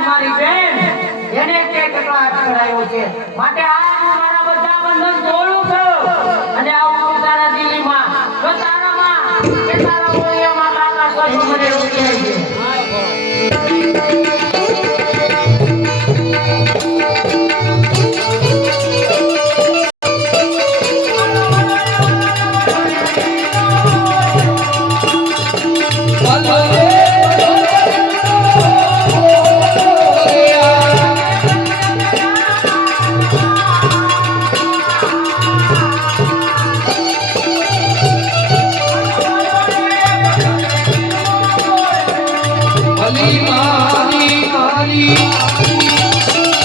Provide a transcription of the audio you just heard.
મારી બેન એને કે કકળાટ કરાયો છે માટે આ મારા બધા બંધન તોડું છું અને આવું તારા દિલ્હીમાં તો તારામાં કે તારા ઓળિયામાં કાકા કશું મને રોકી છે